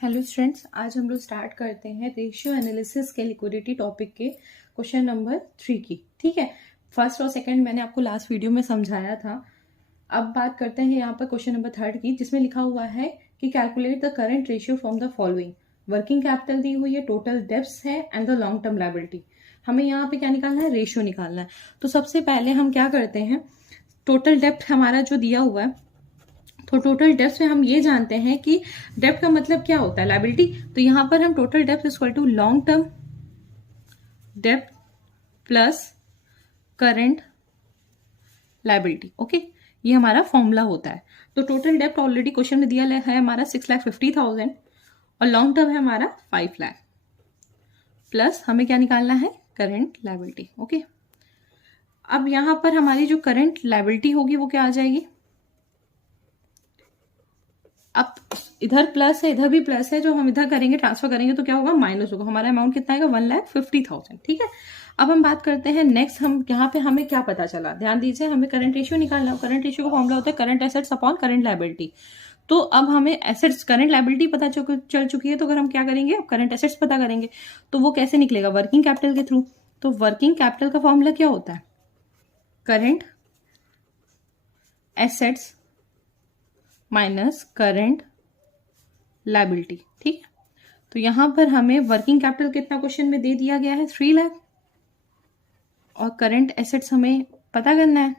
Hello students, आज हम लोग स्टार्ट करते हैं रेशियो एनालिसिस के लिक्विडिटी टॉपिक के क्वेश्चन नंबर 3 की। ठीक है, फर्स्ट और सेकंड मैंने आपको लास्ट वीडियो में समझाया था। अब बात करते हैं यहाँ पर क्वेश्चन नंबर 3 की, जिसमें लिखा हुआ है कि calculate the current ratio from the following. Working capital दी हुई है, टोटल डेब्ट्स है and the long term liability. हमें यहाँ पे क्या निकालना है, रेशियो निकालना है। तो सबसे पहले हम क्या करते हैं, टोटल डेब्ट हमारा जो दिया हुआ है, तो टोटल डेब्ट में हम ये जानते हैं कि डेब्ट का मतलब क्या होता है, लायबिलिटी। तो यहां पर हम टोटल डेब्ट इक्वल टू लॉन्ग टर्म डेब्ट प्लस करंट लायबिलिटी। ओके, ये हमारा फॉर्मूला होता है। तो टोटल डेब्ट ऑलरेडी क्वेश्चन में दिया है हमारा 6,50,000 और लॉन्ग टर्म है हमारा 5 लाख, प्लस हमें क्या निकालना है, करंट लायबिलिटी। ओके, अब यहां पर हमारी जो करंट लायबिलिटी होगी वो क्या आ जाएगी, अब इधर प्लस है इधर भी प्लस है, जो हम इधर करेंगे ट्रांसफर करेंगे तो क्या होगा, माइनस होगा। हमारा अमाउंट कितना आएगा, 1,50,000। ठीक है, अब हम बात करते हैं नेक्स्ट। हम यहाँ पे हमें क्या पता चला, ध्यान दीजिए, हमें करंट रेशियो निकालना है। करंट रेशियो का फॉर्मूला होता है current assets upon current liability. तो अब हमें एसेट्स करंट लायबिलिटी पता चल चुकी है, तो अगर हम क्या करेंगे, अब करंट एसेट्स पता करेंगे। तो वो कैसे निकलेगा, वर्किंग कैपिटल के थ्रू। तो वर्किंग कैपिटल का फॉर्मूला क्या होता है, current assets minus current liability. ठीक है, तो यहां पर हमें वर्किंग कैपिटल कितना क्वेश्चन में दे दिया गया है, 3 लाख, और करंट एसेट्स हमें पता करना है,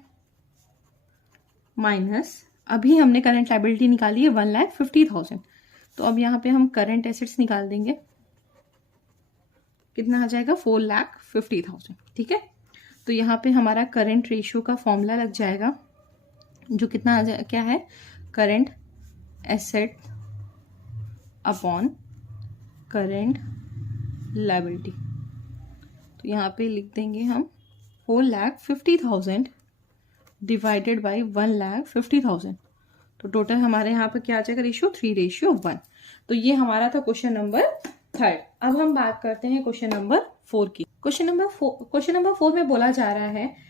माइनस अभी हमने करंट लायबिलिटी निकाली है 1,50,000। तो अब यहां पे हम करंट एसेट्स निकाल देंगे, कितना आ जाएगा, 4,50,000। ठीक है, तो यहाँ पे हमारा करंट रेशियो का फॉर्मूला लग जाएगा, जो कितना आ जाए, क्या है, current asset upon current liability. तो यहाँ पे लिख देंगे हम 4,50,000 डिवाइडेड बाई 1,50,000। तो टोटल हमारे यहाँ पे क्या आ जाएगा, रेशियो 3:1। तो ये हमारा था क्वेश्चन नंबर 3। अब हम बात करते हैं क्वेश्चन नंबर 4 की। क्वेश्चन नंबर 4 में बोला जा रहा है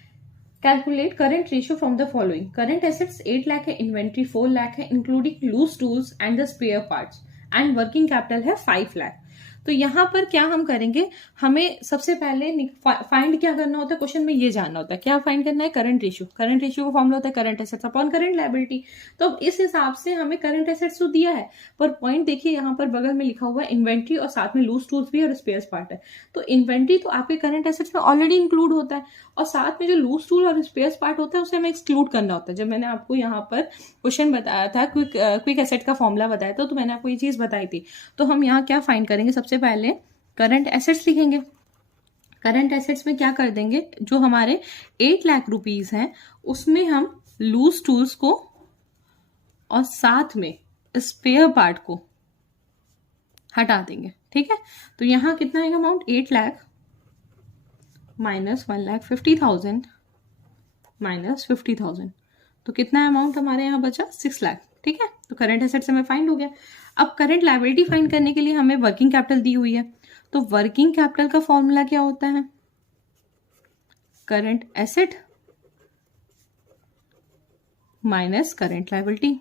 calculate current ratio from the following. Current assets 8 lakh है, इन्वेंट्री 4 लाख है including loose tools and the spare parts, and working capital है 5 लाख। तो यहां पर क्या हम करेंगे, हमें सबसे पहले फाइंड क्या करना होता है, क्वेश्चन में ये जानना होता है क्या फाइंड करना है, करंट रेशियो। करंट रेशियो का फॉर्मूला होता है current assets upon current liability. तो अब इस हिसाब से हमें करंट एसेट्स तो दिया है, पर पॉइंट देखिए यहाँ पर बगल में लिखा हुआ है इन्वेंट्री और साथ में लूज टूल्स भी है और स्पेयर पार्ट है। तो इन्वेंट्री तो आपके करंट एसेट्स में ऑलरेडी इंक्लूड होता है, और साथ में जो लूज टूल और स्पेयर पार्ट होता है उसे हमें एक्सक्लूड करना होता है। जब मैंने आपको यहाँ पर क्वेश्चन बताया था, क्विक एसेट का फॉर्मूला बताया था, तो मैंने आपको ये चीज बताई थी। तो हम यहाँ क्या फाइंड करेंगे, सबसे पहले करंट एसेट्स लिखेंगे। करंट एसेट्स में क्या कर देंगे, जो हमारे 8 लाख रुपीज हैं उसमें हम लूज टूल्स को और साथ में स्पेयर पार्ट को हटा देंगे। ठीक है, तो यहां कितना आएगा अमाउंट, 8 लाख माइनस 1,50,000 माइनस 50,000। तो कितना अमाउंट हमारे यहाँ बचा, 6 लाख। ठीक है, तो करंट एसेट से हमें फाइंड हो गया। अब करंट लायबिलिटी फाइंड करने के लिए हमें वर्किंग कैपिटल दी हुई है। तो वर्किंग कैपिटल का फॉर्मूला क्या होता है, current asset minus current liability.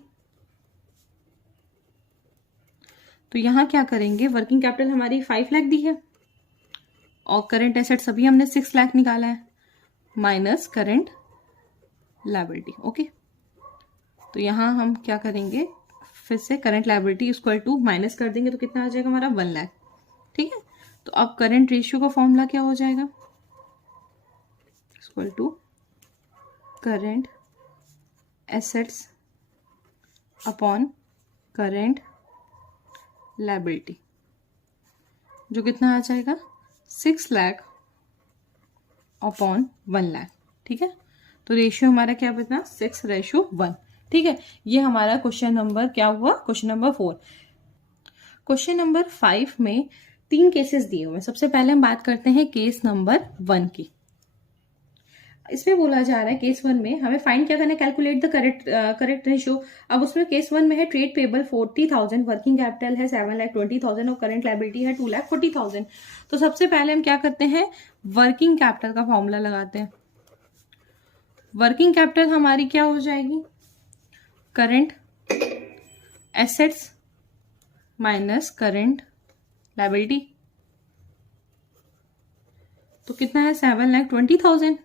तो यहां क्या करेंगे, वर्किंग कैपिटल हमारी 5 लाख दी है और करंट एसेट्स अभी हमने 6 लाख निकाला है, माइनस करंट लायबिलिटी। ओके, तो यहां हम क्या करेंगे, फिर से current liability equal to minus कर देंगे, तो कितना आ जाएगा हमारा, 1 लाख। ठीक है, तो अब करंट रेशियो का फॉर्मूला क्या हो जाएगा, equal to current assets upon current liability, जो कितना आ जाएगा, 6 लाख अपॉन 1 लाख। ठीक है, तो रेशियो हमारा क्या बना, 6:1। ठीक है, ये हमारा क्वेश्चन नंबर क्या हुआ, क्वेश्चन नंबर 4। क्वेश्चन नंबर 5 में 3 केसेस दिए हुए हैं। सबसे पहले हम बात करते हैं केस नंबर 1 की। इसमें बोला जा रहा है केस 1 में हमें फाइंड क्या करना है, कैलकुलेट द करेक्ट रेशियो। अब उसमें केस 1 में है ट्रेड पेबल 40,000, वर्किंग कैपिटल है 7,20,000 और करंट लायबिलिटी है 2,40,000। तो सबसे पहले हम क्या करते हैं, वर्किंग कैपिटल का फॉर्मूला लगाते हैं। वर्किंग कैपिटल हमारी क्या हो जाएगी, current assets minus current liability, तो कितना है 7,20,000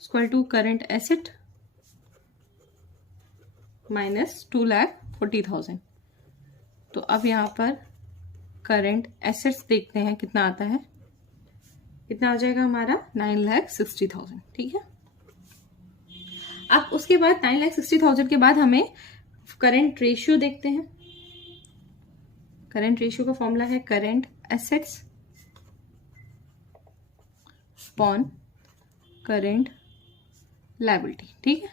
equal to current asset minus 2,40,000। तो अब यहाँ पर करेंट एसेट्स देखते हैं कितना आता है, कितना आ जाएगा हमारा 9,60,000। ठीक है, अब उसके बाद 9,60,000 के बाद हमें करेंट रेशियो देखते हैं। करेंट रेशियो का फॉर्मूला है current assets upon current liability. ठीक है,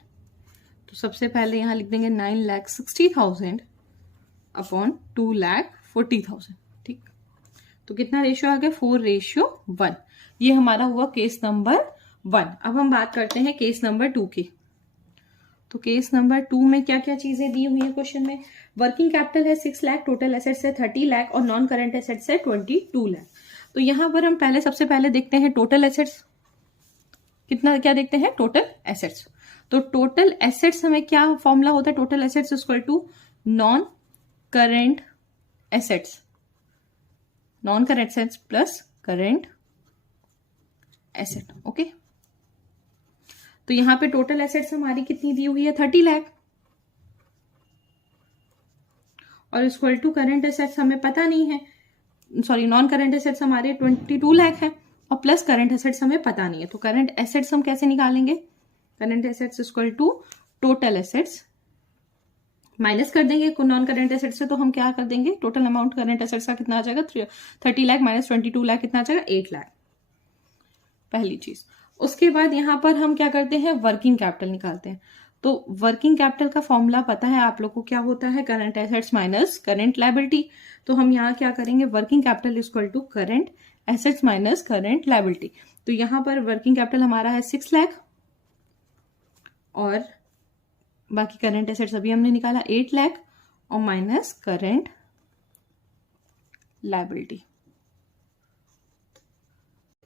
तो सबसे पहले यहां लिख देंगे 9,60,000 अपॉन 2,40,000। ठीक, तो कितना रेशियो आ गया 4:1। ये हमारा हुआ केस नंबर 1। अब हम बात करते हैं केस नंबर 2 की। तो केस नंबर 2 में क्या क्या चीजें दी हुई है क्वेश्चन में। वर्किंग कैपिटल है 6 लाख, टोटल एसेट्स है 30 लाख और नॉन करंट एसेट्स है 22 लाख। तो यहां पर हम सबसे पहले देखते हैं टोटल एसेट्स। कितना, क्या देखते हैं टोटल एसेट्स। तो टोटल एसेट्स हमें क्या फॉर्मूला होता है, total assets equal to non current assets, non current assets plus current asset. Okay, तो यहां पे टोटल एसेट्स हमारी कितनी दी हुई है 30 लाख और इक्वल टू करेंट एसेट्स हमें पता नहीं है, सॉरी नॉन करेंट एसेट्स हमारे 22 लाख है और प्लस करंट एसेट्स हमें पता नहीं है। तो करंट एसेट्स हम कैसे निकालेंगे, current assets equal to total assets minus कर देंगे नॉन करंट एसेट्स से। तो हम क्या कर देंगे, टोटल अमाउंट करंट एसेट्स का कितना आ जाएगा 30 लाख माइनस 22 लाख कितना आ जाएगा 8 लाख, पहली चीज। उसके बाद यहां पर हम क्या करते हैं, वर्किंग कैपिटल निकालते हैं। तो वर्किंग कैपिटल का फॉर्मूला पता है आप लोग को, क्या होता है current assets minus current liability. तो हम यहाँ क्या करेंगे, working capital equal to current assets minus current liability. तो यहां पर वर्किंग कैपिटल हमारा है 6 लाख और बाकी करंट एसेट्स अभी हमने निकाला 8 लाख और minus current liability.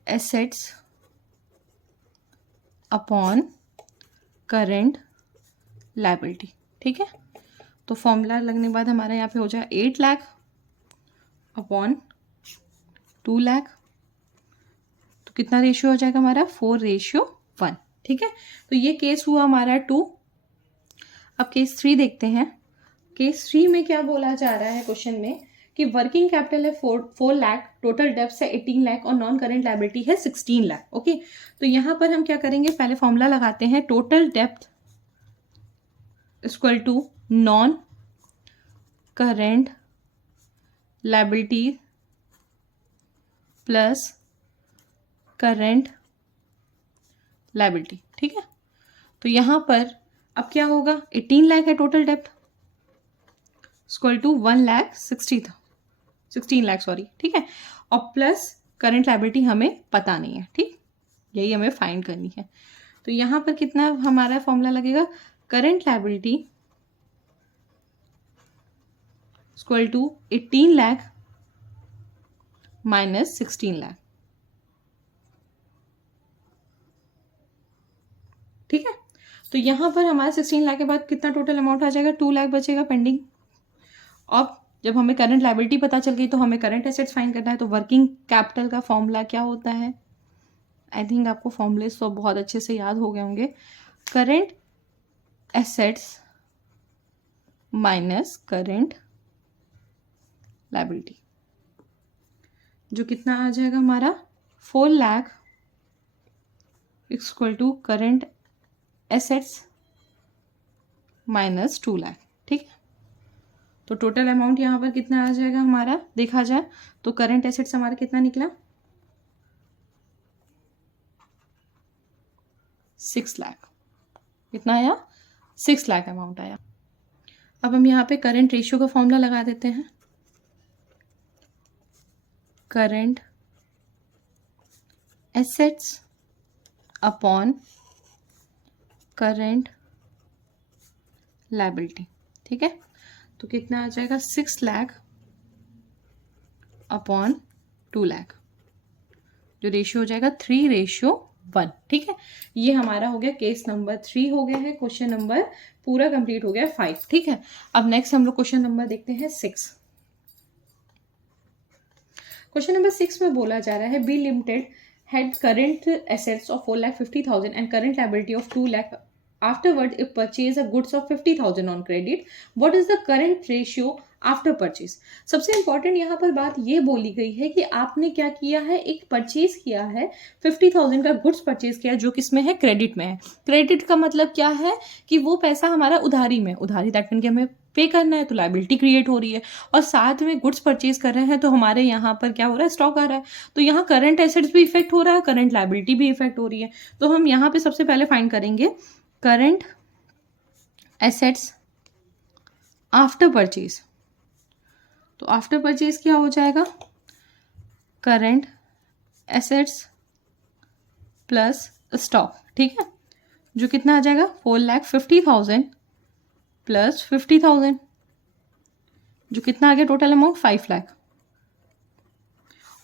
Assets upon current liability. ठीक है, तो फॉर्मूला लगने के बाद हमारा यहाँ पे हो जाए 8 लाख अपॉन 2 लाख। तो कितना रेशियो हो जाएगा हमारा 4:1। ठीक है, तो ये केस हुआ हमारा 2। अब केस 3 देखते हैं। केस 3 में क्या बोला जा रहा है क्वेश्चन में कि वर्किंग कैपिटल है 4 लाख, टोटल डेब्ट्स है 18 लाख और नॉन करंट लायबिलिटी है 16 लाख। ओके, तो यहां पर हम क्या करेंगे, पहले फॉर्मूला लगाते हैं टोटल डेब्ट equal to non current liability plus current liability. ठीक है, तो यहां पर अब क्या होगा, 18 लाख है टोटल डेब्ट इक्वल टू 16 लाख सॉरी। ठीक है, और प्लस करंट लायबिलिटी हमें पता नहीं है। ठीक, यही हमें फाइंड करनी है। तो यहां पर कितना हमारा फॉर्मूला लगेगा, current liability equal to 18 lakh minus 16 lakh. ठीक है, तो यहां पर हमारा 16 लाख के बाद कितना टोटल अमाउंट आ जाएगा, 2 लाख बचेगा पेंडिंग। अब जब हमें करंट लायबिलिटी पता चल गई तो हमें करंट एसेट्स फाइंड करना है। तो वर्किंग कैपिटल का फॉर्मूला क्या होता है, आई थिंक आपको फॉर्मूले तो बहुत अच्छे से याद हो गए होंगे। Current assets minus current liability, जो कितना आ जाएगा हमारा 4 lakh equal to current assets minus 2 lakh. ठीक है, तो टोटल अमाउंट यहां पर कितना आ जाएगा हमारा, देखा जाए तो करंट एसेट्स हमारा कितना निकला 6 लाख। कितना आया 6 लाख अमाउंट आया। अब हम यहाँ पे करंट रेशियो का फॉर्मूला लगा देते हैं। Current assets upon current liability. ठीक है, तो कितना आ जाएगा 6 लाख अपॉन 2 लाख, जो रेशियो हो जाएगा 3:1। ठीक है, ये हमारा हो गया केस नंबर 3 हो गया है। क्वेश्चन नंबर पूरा कंप्लीट हो गया 5। ठीक है, अब नेक्स्ट हम लोग क्वेश्चन नंबर देखते हैं 6। क्वेश्चन नंबर 6 में बोला जा रहा है B limited had current assets of 4,50,000 and current liability of 2 lakh. Afterward, it purchased a goods of 50,000 on credit. What is the current ratio after purchase? सबसे इंपॉर्टेंट यहाँ पर बात ये बोली गई है कि आपने क्या किया है, एक परचेज किया है, 50,000 का गुड्स परचेज किया जो किसमें है, क्रेडिट में है. क्रेडिट का मतलब क्या है कि वो पैसा हमारा उधारी में, उधारी दैट मीन कि हमें पे करना है तो लाइबिलिटी क्रिएट हो रही है, और साथ में गुड्स परचेज कर रहे हैं तो हमारे यहाँ पर क्या हो रहा है, स्टॉक आ रहा है. तो यहाँ करंट एसेट्स भी इफेक्ट हो रहा है, करंट लाइबिलिटी भी इफेक्ट हो रही है. तो हम यहाँ पे सबसे पहले फाइंड करेंगे करंट एसेट्स आफ्टर परचेज. तो आफ्टर परचेज क्या हो जाएगा, करंट एसेट्स प्लस स्टॉक. ठीक है, जो कितना आ जाएगा, 4,50,000 प्लस 50,000, जो कितना आ गया टोटल अमाउंट 5 लाख.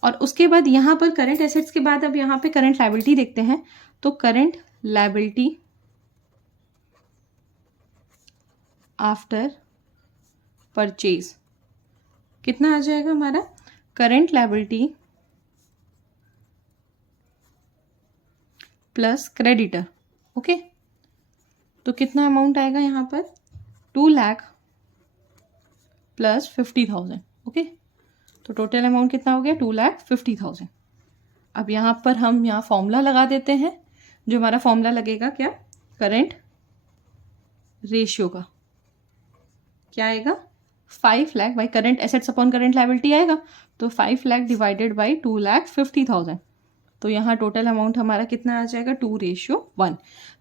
और उसके बाद यहां पर करंट एसेट्स के बाद अब यहां पे करंट लायबिलिटी देखते हैं. तो करंट लायबिलिटी आफ्टर परचेज कितना आ जाएगा हमारा, current liability plus creditor. Okay, तो कितना अमाउंट आएगा यहाँ पर, 2 लाख प्लस 50,000. ओके, तो टोटल अमाउंट कितना हो गया, 2,50,000. अब यहाँ पर हम यहाँ फॉर्मूला लगा देते हैं. जो हमारा फॉर्मूला लगेगा क्या, करंट रेशियो का क्या आएगा, 5 lakh by current assets upon current liability आएगा. तो 5 लाख डिवाइडेड बाई 2,50,000. तो यहाँ टोटल अमाउंट हमारा कितना आ जाएगा, 2:1.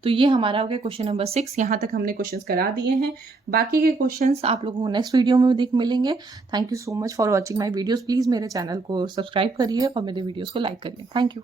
तो ये हमारा हो गया क्वेश्चन नंबर 6. यहाँ तक हमने क्वेश्चंस करा दिए हैं. बाकी के क्वेश्चंस आप लोगों को नेक्स्ट वीडियो में देख मिलेंगे. Thank you so much for watching my videos. Please मेरे चैनल को सब्सक्राइब करिए और मेरे वीडियोज़ को लाइक करिए. Thank you.